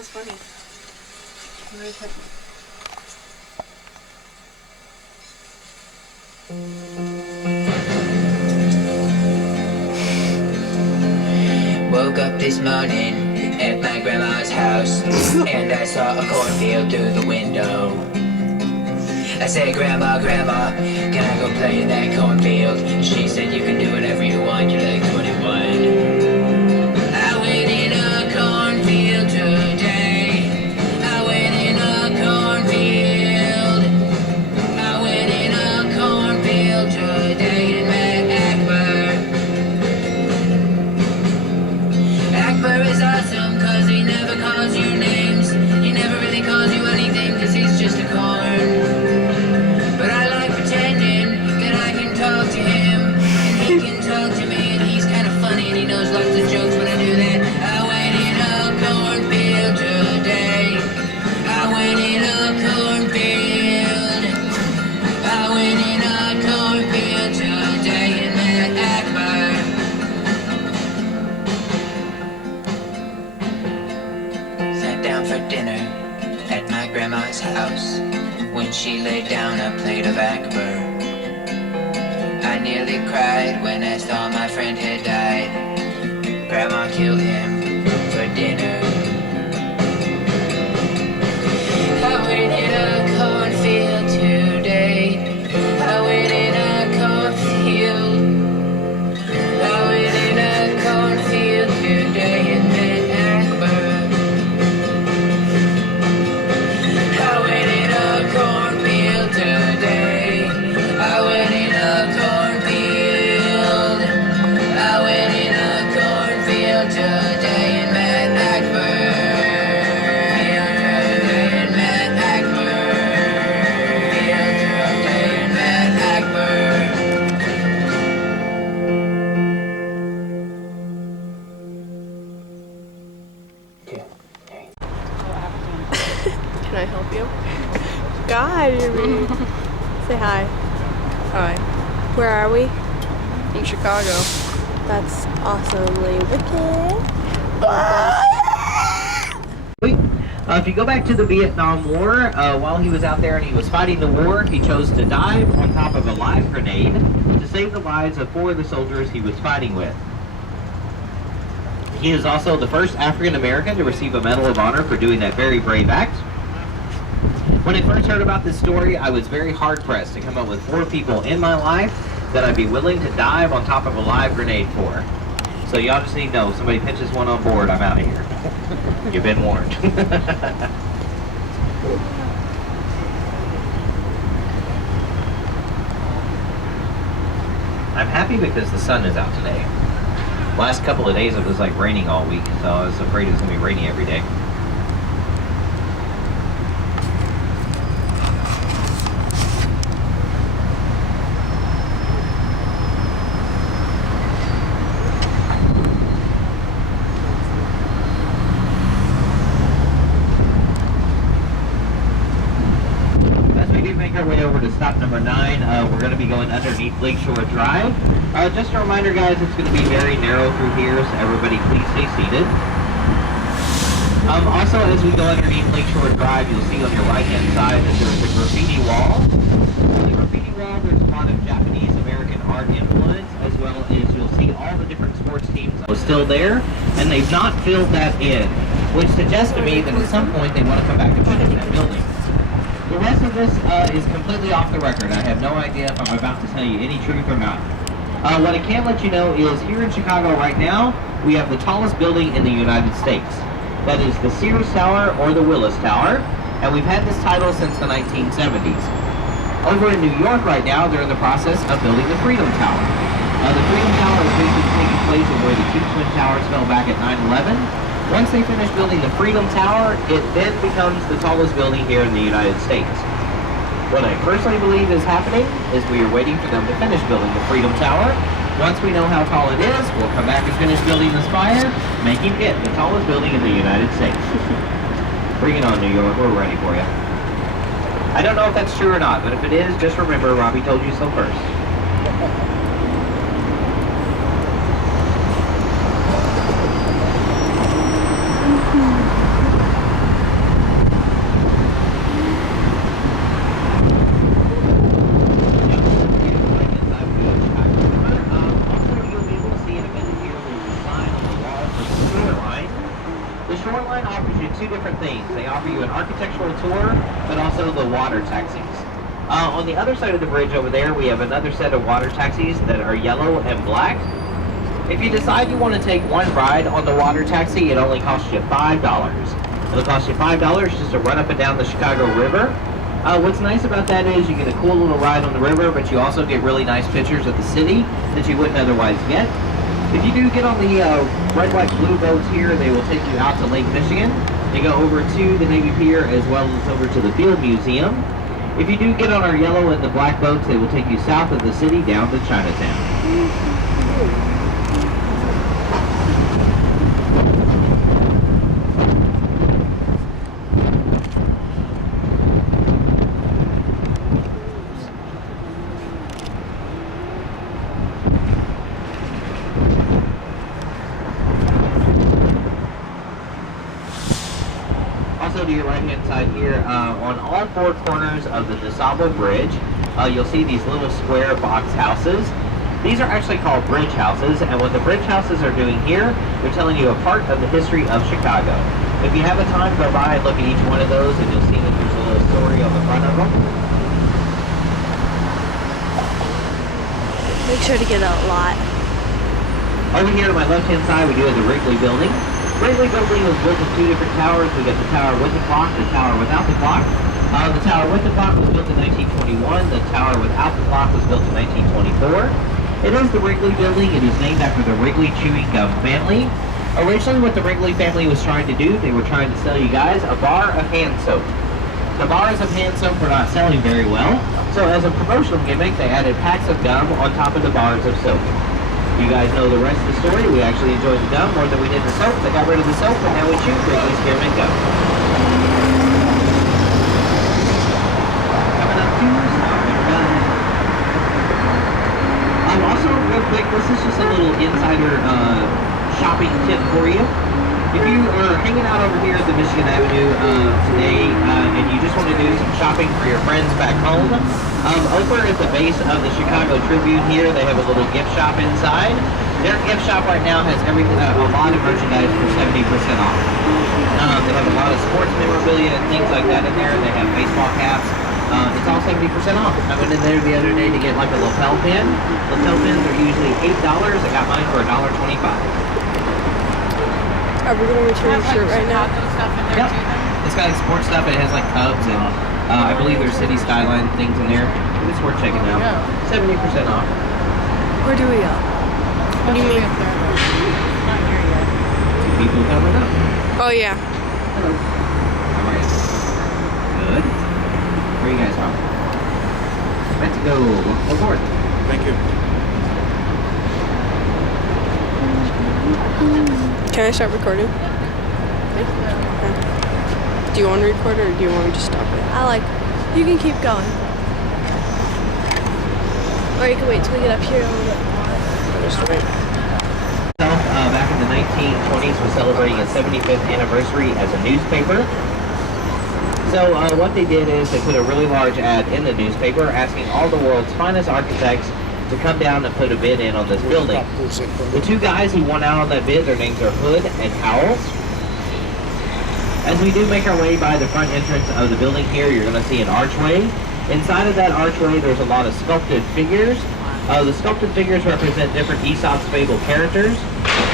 was funny. Woke up this morning at my grandma's house and I saw a cornfield through the window. I said, Grandma, Grandma, can I go play in that cornfield? She said, you can do whatever you want, you're like 21. I went in a cornfield today. I went in a cornfield. I went in a cornfield today and met Akbar. Akbar is awesome cause he never calls you names. He never really calls you anything cause he's just a corn. But I like pretending that I can talk to him and he can talk to me and he's kind of funny and he knows lots of jokes when I do that. I went in a cornfield today. I went in a cornfield. I went in a cornfield today and met Akbar. Sat down for dinner at my grandma's house. When she laid down a plate of Akbar, I nearly cried when I saw my friend had died. Grandma killed him for dinner. I went in a cornfield today. I went in a cornfield. I went in a cornfield today and met Akbar. I went in a cornfield today. I went in a cornfield. I went in a cornfield today and met Akbar. And met Akbar. Today and met Akbar. Can I help you? God, you're mean. Say hi. Hi. Where are we? In Chicago. That's awesomely wicked. If you go back to the Vietnam War, while he was out there and he was fighting the war, he chose to dive on top of a live grenade to save the lives of 4 of the soldiers he was fighting with. He is also the first African American to receive a Medal of Honor for doing that very brave act. When I first heard about this story, I was very hard-pressed to come up with 4 people in my life that I'd be willing to dive on top of a live grenade for. So y'all just need to know, somebody pitches one on board, I'm out of here. You've been warned. I'm happy because the sun is out today. Last couple of days it was like raining all week, so I was afraid it was going to be rainy every day. Our way over to stop number 9. We're going to be going underneath Lakeshore Drive. Just a reminder, guys, it's going to be very narrow through here, so everybody please stay seated. Also, as we go underneath Lakeshore Drive, you'll see on your right-hand side that there's a graffiti wall. On the graffiti wall, there's a lot of Japanese-American art influence, as well as you'll see all the different sports teams are still there, and they've not filled that in, which suggests to me that at some point they want to come back and finish that building. The rest of this is completely off the record. I have no idea if I'm about to tell you any truth or not. What I can let you know is here in Chicago right now, we have the tallest building in the United States. That is the Sears Tower or the Willis Tower, and we've had this title since the 1970s. Over in New York right now, they're in the process of building the Freedom Tower. The Freedom Tower is basically taking place of where the 2 Twin Towers fell back at 9/11. Once they finish building the Freedom Tower, it then becomes the tallest building here in the United States. What I personally believe is happening is we are waiting for them to finish building the Freedom Tower. Once we know how tall it is, we'll come back and finish building the spire, making it the tallest building in the United States. Bring it on, New York. We're ready for you. I don't know if that's true or not, but if it is, just remember Robbie told you so first. two different things. They offer you an architectural tour, but also the water taxis. On the other side of the bridge over there, we have another set of water taxis that are yellow and black. If you decide you want to take one ride on the water taxi, it only costs you $5. It'll cost you $5 just to run up and down the Chicago River. What's nice about that is you get a cool little ride on the river, but you also get really nice pictures of the city that you wouldn't otherwise get. If you do get on the red, white, blue boats here, they will take you out to Lake Michigan. They go over to the Navy Pier as well as over to the Field Museum. If you do get on our yellow and the black boats, they will take you south of the city down to Chinatown. Also to your right-hand side here, on all four corners of the DeSable Bridge, you'll see these little square box houses. These are actually called bridge houses, and what the bridge houses are doing here, they're telling you a part of the history of Chicago. If you have a time, go by and look at each one of those, and you'll see that there's a little story on the front of them. Make sure to get a lot. Over here to my left-hand side, we do have the Wrigley Building. Wrigley Building was built in two different towers. We got the tower with the clock, the tower without the clock. The tower with the clock was built in 1921. The tower without the clock was built in 1924. It is the Wrigley Building. It is named after the Wrigley chewing gum family. Originally, what the Wrigley family was trying to do, they were trying to sell you guys a bar of hand soap. The bars of hand soap were not selling very well, so as a promotional gimmick, they added packs of gum on top of the bars of soap. You guys know the rest of the story. We actually enjoyed the gum more than we did the soap. They got rid of the soap, and now we chew Wrigley Spearmint gum. Coming up to Stopping Gum. Also, real quick, this is just a little insider shopping tip for you. If you are hanging out over here at the Michigan Avenue today and you just want to do some shopping for your friends back home, over at the base of the Chicago Tribune here, they have a little gift shop inside. Their gift shop right now has everything, a lot of merchandise for 70% off. They have a lot of sports memorabilia and things like that in there. They have baseball caps. It's all 70% off. I went in there the other day to get like a lapel pin. Lapel pins are usually $8. I got mine for $1.25. Are we going to return your shirt right now? Yep. It's got like sports stuff. It has like Cubs and I believe there's city skyline things in there. It's worth checking out. 70% off. Where do we go? What do you mean? Not here yet. Two people coming up. Oh, yeah. Hello. How are you? Good. Where are you guys from? Let's go. Welcome aboard. Thank you. Can I start recording? Okay. Do you want to record or do you want me to stop it? You can keep going. Or you can wait till we get up here a little bit more. Just wait. Back in the 1920s was celebrating its 75th anniversary as a newspaper. So what they did is they put a really large ad in the newspaper asking all the world's finest architects to come down and put a bid in on this building. The two guys who won out on that bid, their names are Hood and Howells. As we do make our way by the front entrance of the building here, you're going to see an archway. Inside of that archway, there's a lot of sculpted figures. The sculpted figures represent different Aesop's Fable characters.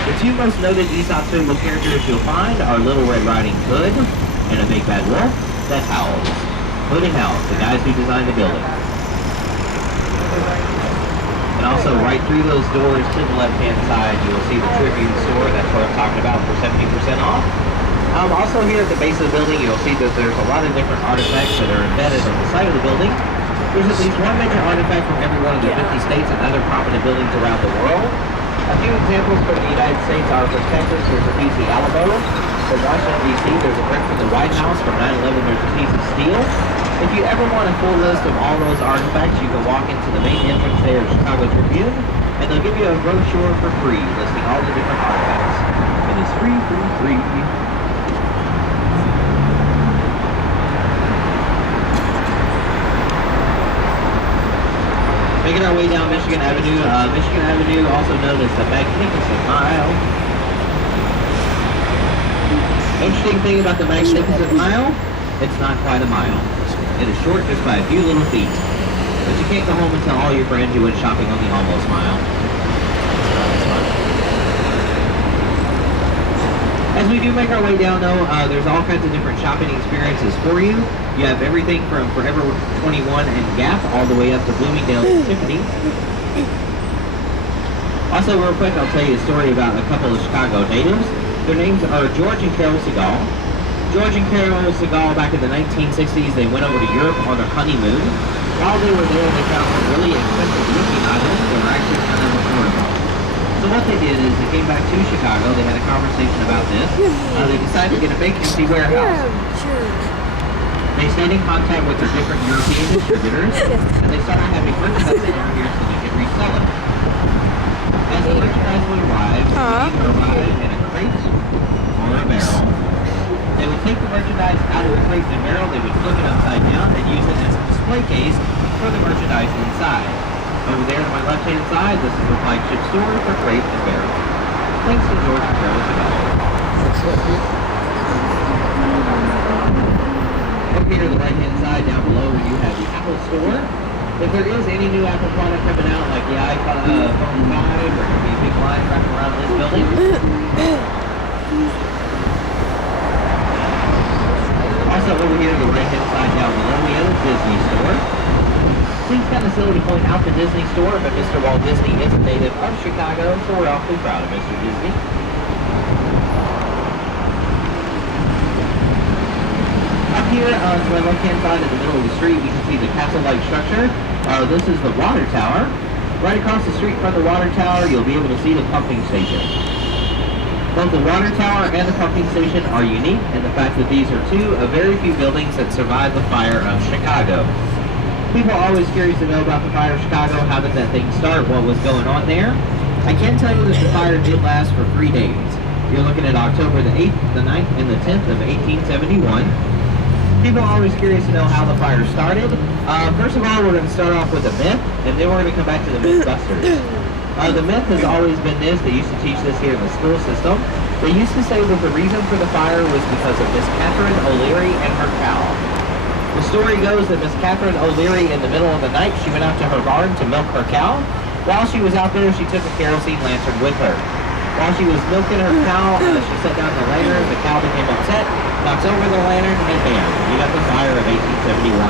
The two most noted Aesop's Fable characters you'll find are Little Red Riding Hood and a Big Bad Wolf. That's Howells. Hood and Howells, the guys who designed the building. And also right through those doors to the left-hand side, you will see the Tribune store. That's what I'm talking about for 70% off. Also here at the base of the building, you'll see that there's a lot of different artifacts that are embedded on the side of the building. There's at least one major artifact from every one of the 50 states and other prominent buildings around the world. A few examples from the United States are from Texas, there's a piece of Alamo. From Washington, D.C., there's a brick from the White House. From 9/11, there's a piece of steel. If you ever want a full list of all those artifacts, you can walk into the main entrance there at Chicago Tribune, and they'll give you a brochure for free listing all the different artifacts. It is free, free, free. Making our way down Michigan Avenue. Michigan Avenue, also known as the Magnificent Mile. Interesting thing about the Magnificent Mile, it's not quite a mile. It is short just by a few little feet. But you can't go home and tell all your friends you went shopping on the almost mile. As we do make our way down though, there's all kinds of different shopping experiences for you. You have everything from Forever 21 and Gap all the way up to Bloomingdale's and Tiffany. Also, real quick, I'll tell you a story about a couple of Chicago natives. Their names are George and Carol Segal. George and Carol Segal, back in the 1960s, they went over to Europe on their honeymoon. While they were there, they found some really expensive looking items that were actually kind of affordable. So what they did is they came back to Chicago, they had a conversation about this. They decided to get a vacancy warehouse. They stayed in contact with their different European distributors, and they started having merchandise down here so they could resell it. As the merchandise would arrive, it would either arrive in a crate or a barrel. They would take the merchandise out of the crate and barrel, they would flip it upside down and use it as a display case for the merchandise inside. Over there on my left-hand side, this is the flagship store for crate and barrel. Thanks to George and Carol Segal. Over here to the right-hand side, down below, we do have the Apple store. If there is any new Apple product coming out, like the iPhone 5, or going to be a big line wrapping around this building. Also over here to the right-hand side down below, we have a Disney store. Seems kind of silly to point out the Disney store, but Mr. Walt Disney is a native of Chicago, so we're awfully proud of Mr. Disney. Up here to my left-hand side in the middle of the street, you can see the castle-like structure. This is the water tower. Right across the street from the water tower, you'll be able to see the pumping station. Both the water tower and the pumping station are unique in the fact that these are two of very few buildings that survived the fire of Chicago. People are always curious to know about the fire of Chicago. How did that thing start? What was going on there? I can tell you that the fire did last for 3 days. You're looking at October the 8th, the 9th, and the 10th of 1871. People are always curious to know how the fire started. First of all, we're going to start off with a myth, and then we're going to come back to the Mythbusters. The myth has always been this. They used to teach this here in the school system. They used to say that the reason for the fire was because of Miss Catherine O'Leary and her cow. The story goes that Miss Catherine O'Leary, in the middle of the night, she went out to her barn to milk her cow. While she was out there, she took a kerosene lantern with her. While she was milking her cow, she set down the lantern. The cow became upset, knocks over the lantern, and bam, you got the fire of 1871.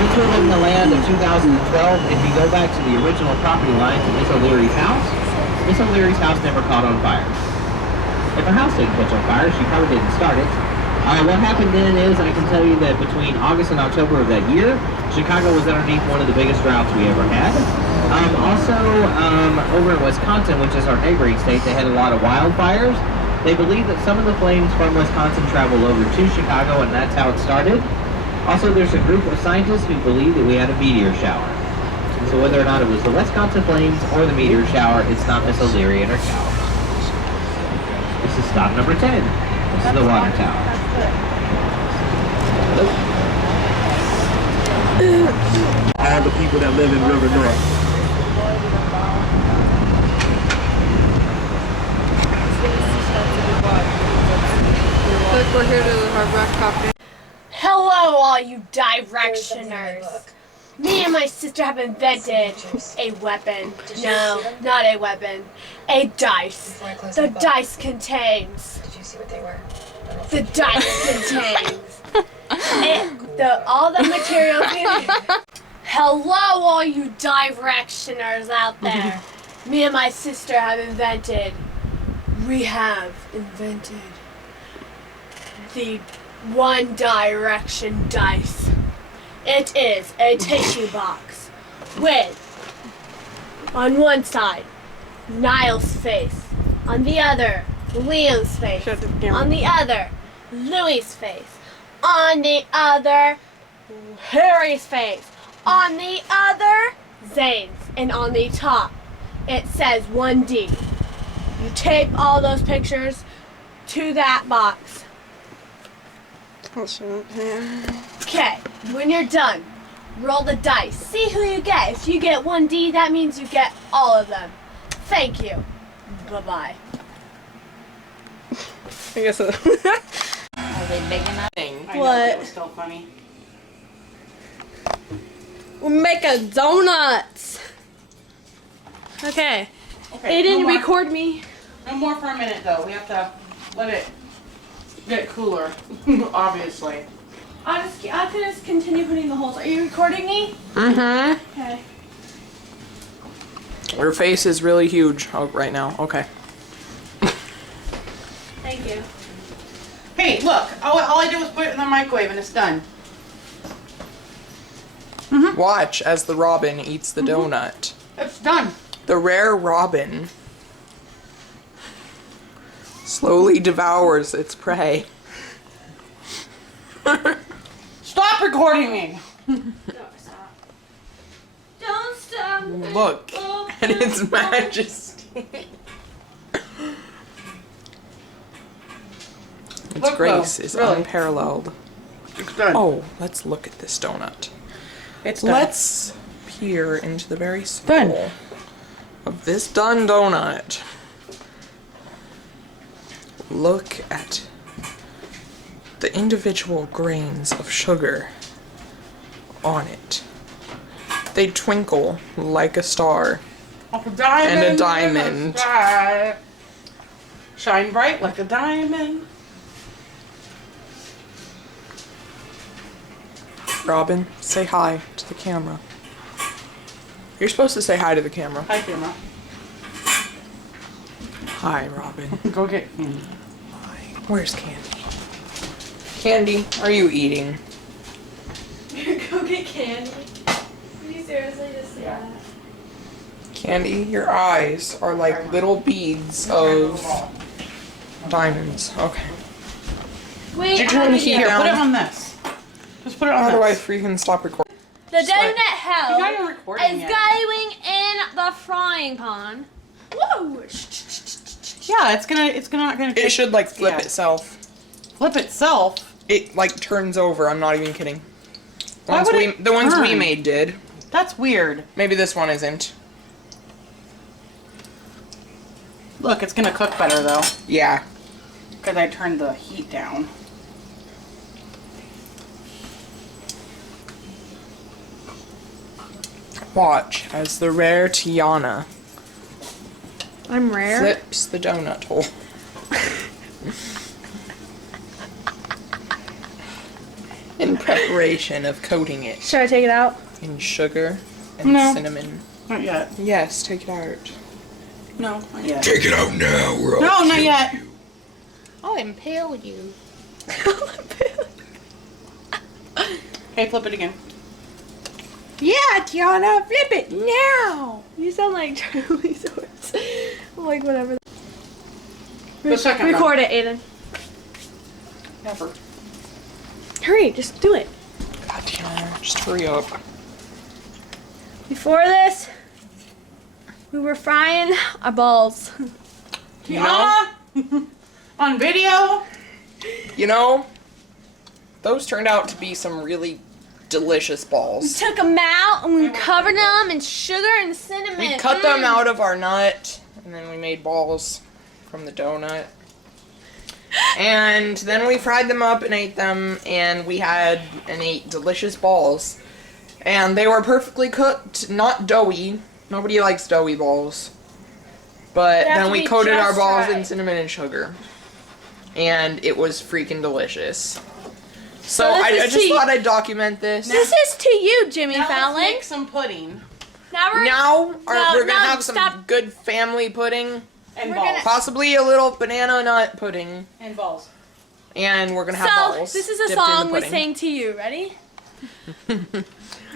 Since we live in the land of 2012, if you go back to the original property line to Miss O'Leary's house never caught on fire. If her house didn't catch on fire, she probably didn't start it. What happened then is, I can tell you that between August and October of that year, Chicago was underneath one of the biggest droughts we ever had. Over in Wisconsin, which is our neighboring state, they had a lot of wildfires. They believe that some of the flames from Wisconsin traveled over to Chicago, and that's how it started. Also, there's a group of scientists who believe that we had a meteor shower. So whether or not it was the Wisconsin flames or the meteor shower, it's not Miss O'Leary and her cow. This is stop number 10. This is the water tower. All the people that live in River North. Look, we're here to the Hard Rock Cafe. Hello, all you directioners. Me and my sister have invented a weapon. No, not a weapon. A dice. The dice contains. Did you see what they were? The dice contains. All the materials. Hello, all you directioners out there. Me and my sister have invented. We have invented the One Direction dice. It is a tissue box with, on one side, Niall's face, on the other, Liam's face, on the other, Louie's face, on the other, Harry's face, on the other, Zane's, and on the top, it says 1D. You tape all those pictures to that box. Okay, when you're done, roll the dice. See who you get. If you get 1D, that means you get all of them. Thank you. Bye-bye. I guess so. Are they big enough? I know, What? that was still funny. We're making donuts. Okay. Okay, Aiden, no more. record me. No more for a minute though. We have to let it get cooler, obviously. I can just continue putting the holes. Are you recording me? Mm-hmm. Okay. Her face is really huge right now. Okay. Thank you. Hey, look. All I did was put it in the microwave and it's done. Watch as the robin eats the donut. It's done. The rare robin slowly devours its prey. Stop recording me. Don't stop. Don't stop. Look at its majesty. Its Look, grace though, is really. unparalleled. It's done. Oh, let's look at this donut. It's done. Let's peer into the very Done. soul of this done donut. Look at the individual grains of sugar on it. They twinkle like a star. Like a diamond And a in the diamond. sky. Shine bright like a diamond. Robin, say hi to the camera. You're supposed to say hi to the camera. Hi, camera. Hi, Robin. Go get candy. Where's Candy? Candy, are you eating? Go get candy. Can you seriously just say that? Candy, your eyes are like little beads of diamonds. Okay. Wait, Did you turn the heat Here, put it down? on this. Just put it on How do I this. freaking stop recording? the Just like- donut You're not even hell recording is yet. going in the frying pan. Whoa! Yeah, it's not gonna. It should like flip Yeah. itself. flip itself. It like turns over. I'm not even kidding. Why would it The ones we turn? made did. That's weird. Maybe this one isn't. Look, it's gonna cook better though, Yeah. because I turned the heat down. Watch as the rare Tiana I'm rare. flips the donut hole. In preparation of coating it Should I take it out? in sugar and No. cinnamon. Not yet. Yes, take it out. No, not yet. Take it out now. We're No, not yet. I'll impale you. Okay, flip it again. Yeah, Tiana, flip it now. You sound like Charlie's horse. Like whatever. The second one. Record it, Aiden. Never. Hurry, just do it. God, Tiana, just hurry up. Before this, we were frying our balls. You know? Tiana, on video. You know, those turned out to be some really delicious balls. Took them out and we covered them in sugar and cinnamon. We cut them out of our nut, and then we made balls from the donut. And then we fried them up and ate them, and we had and ate delicious balls. And they were perfectly cooked, not doughy. Nobody likes doughy balls. But They have then to we be coated our just balls right. in cinnamon and sugar. And it was freaking delicious. So this I is just to- thought I'd document this. This is to you, Jimmy Now let's Fallon. make some pudding Now we're Now we're gonna have stop. some good family pudding. and We're balls. gonna- Possibly a little banana nut pudding. And balls. And we're gonna have So balls. this is a dipped in the song we pudding. sing to you. Ready?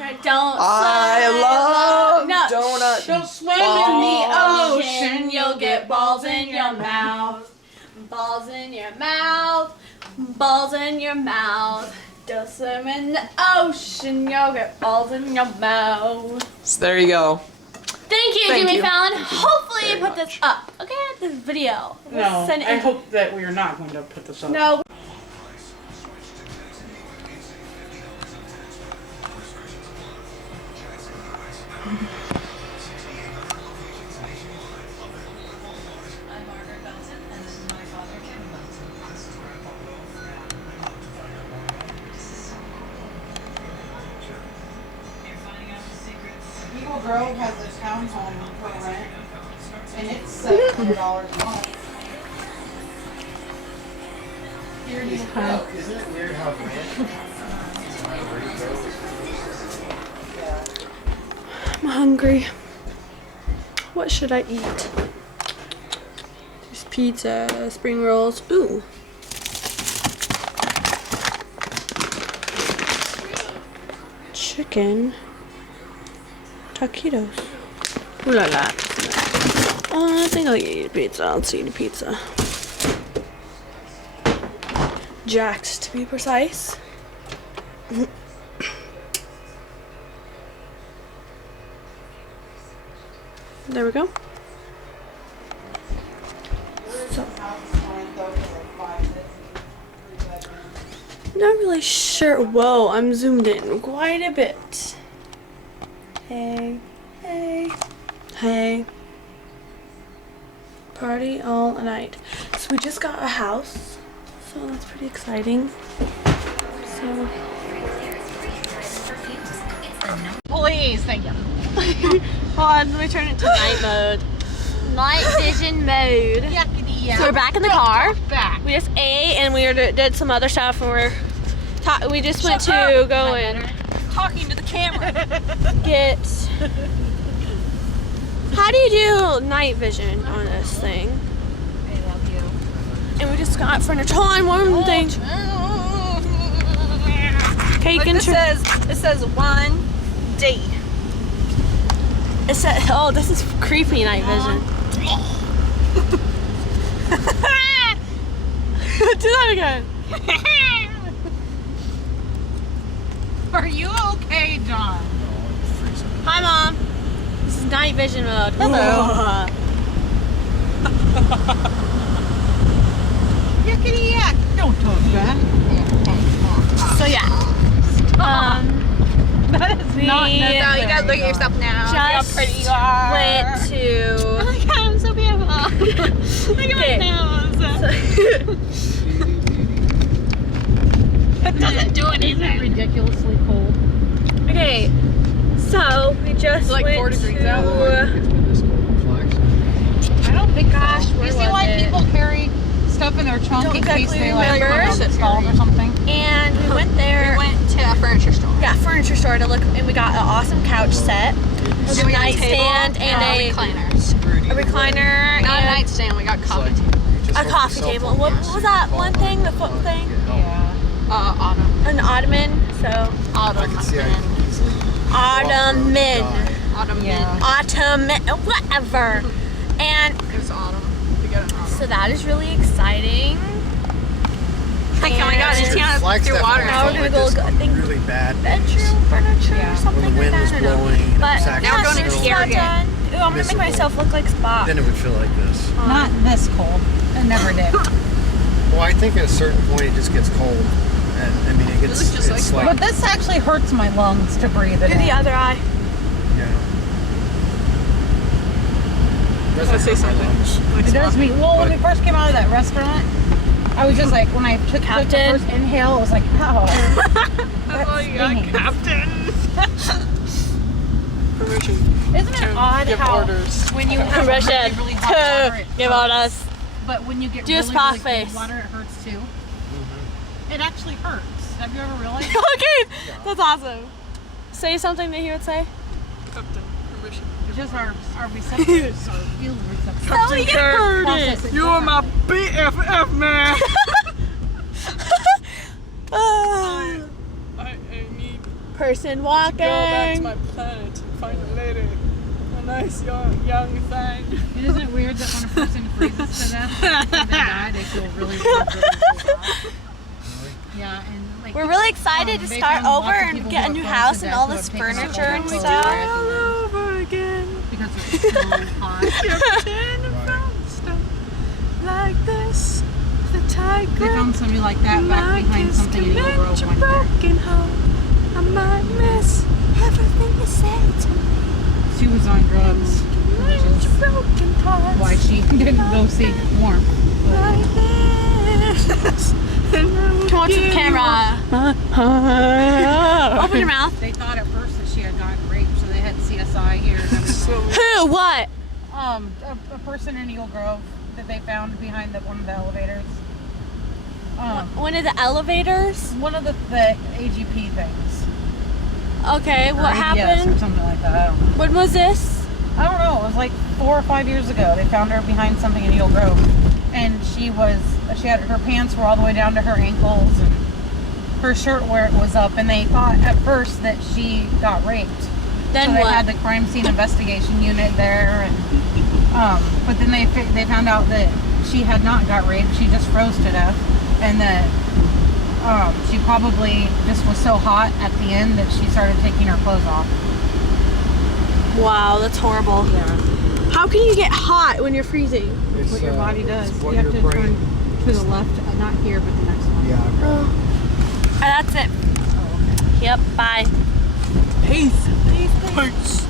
Right, don't. I sigh, love no, donuts. Don't swim Oh, in the ocean, you'll get balls in your mouth. Balls in your mouth. Balls in your mouth. Don't swim in the ocean, you'll get balls in your mouth. So there you go. Thank you, Thank Jimmy you. Fallon. Thank you Hopefully you very put this much. up. Okay, this video. We'll No, send it I in- hope that we are not going to put this up. No. I'm Margaret Benson, and this is my father, Kim Grove has a townhome for rent, and it's $700 a month. Here you go. Isn't it weird how rent? I'm hungry. What should I eat? There's pizza, spring rolls. Ooh. Chicken. Taquitos. Ooh la la. I think I'll eat pizza. I'll eat a pizza. Jack's to be precise. There we go. So, not really sure. Whoa, I'm zoomed in quite a bit. Hey, hey, hey. Party all night. So we just got a house, so that's pretty exciting. So. Please, thank you. Hold on, let me turn it to night mode. Night vision mode. So we're back in the car. Back. We just ate and we did some other stuff and we just went to go and talking to the camera. Get. How do you do night vision on this thing? I love you. And we just got furniture. Hold on, one thing. Okay, you Look, can it says 1D. It said, oh, this is creepy night vision. Do that again. Are you okay, John? Hi, Mom. This is night vision mode. Hello. Yakety yak. Don't talk that. So yeah. That is not necessary. No, you gotta look at yourself now. Just how pretty you are. Went to. Oh my god, I'm so beautiful. Look at my nose. That doesn't do anything. Ridiculously cold. Okay, so we just like went 4 degrees to. out. I don't think Gosh, so. where You see was why it? people carry stuff in their trunk Don't in case exactly they like remember. run out of stalls or something? And we went there. We went to a furniture store. Yeah, furniture store to look, and we got an awesome couch set, a nightstand, and a recliner, Not a and nightstand, we got coffee table. a coffee table. What was that one thing? The foot thing? Yeah. Autumn. An ottoman. So Autumn. ottoman, Autumn. ottoman, whatever. And It was autumn. We got an autumn. so that is really exciting. Like, oh my god, it's Tiana through water. Now we're gonna go look at things. Really bad. Bedroom furniture or something When the wind like was that. I don't know. blowing and But it was actually Now we're going to it's Pierre not again. done. Ooh, I'm gonna make Miserable. myself look like Spock. Then it would feel like this. Not this cold. It never did. Well, I think at a certain point it just gets cold. And I mean, it gets, looks just it's like like, But this actually hurts my lungs to breathe it Do the in. other eye. yeah. Doesn't say hurt my something. lungs. It does me. Well, when we first came out of that restaurant, I was just like, when I took the Captain. first inhale, it was like, oh. That's all you got, stinging. Captain. Permission. Isn't it odd give how orders. when you have Permission really hot water, it give hurts, on us. but when you get Do a really, spa really face. cold water, it hurts too? It actually hurts. Have you ever realized? Okay, that's awesome. Say something that he would say. Captain, permission. Just our receptors, our field receptors. Captain Kirk. Process it You are my different. BFF, man. Ah. I need Person to go back to walking. my planet and find a lady. A nice young thing. Isn't it weird that when a person freezes to death before they die, they feel really, really, really hot? Yeah, and like We're really excited to they start found lots over of and people get a who new are close house to and death all who this have taken furniture their and clothes stuff. off All over again. because it's so hot. Captain and found stuff like this. The They tiger. found somebody like that back behind something in Eagle Grove one year. broken home. I might miss everything you said to me. She was on drugs, which is Broken parts. why she didn't go seek warmth. Like this. And I will Come on to the give camera. you Open your mouth. They thought at first that she had gotten raped, so they had CSI CSI here. Who? What? A person in Eagle Grove that they found behind one of the elevators. One of the elevators? One of the AGP things. Okay, what Or ABS happened? or something like that. I don't know. When was this? I don't know. It was like 4 or 5 years ago. They found her behind something in Eagle Grove, and she had her pants were all the way down to her ankles, and her shirt was up. And they thought at first that she got raped. Then so they what? had the crime scene investigation unit there, and but then they found out that she had not got raped. She just froze to death, and that she probably just was so hot at the end that she started taking her clothes off. Wow, that's horrible. Yeah. How can you get hot when you're freezing? It's, What your body does. it's You what have your to brain. turn to the left, not here, but the next one. Yeah. That's it. Oh, okay. Yep, bye. Peace. Peace.